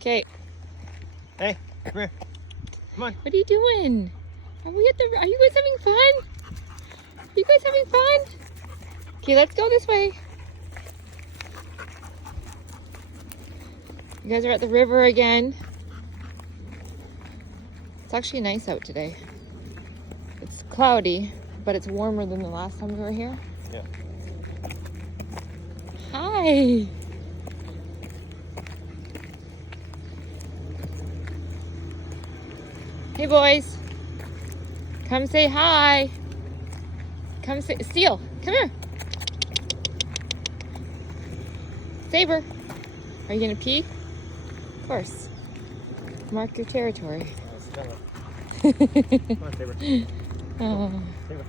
Okay. Hey, come here. Come on. What are you doing? Are you guys having fun? Are you guys having fun? Okay, let's go this way. You guys are at the river again. It's actually nice out today. It's cloudy, but it's warmer than the last time we were here. Yeah. Hi. Hey boys. Come say hi. Come say, Seal, come here. Sabre, are you gonna pee? Of course. Mark your territory. Come on, Sabre. Oh. Sabre.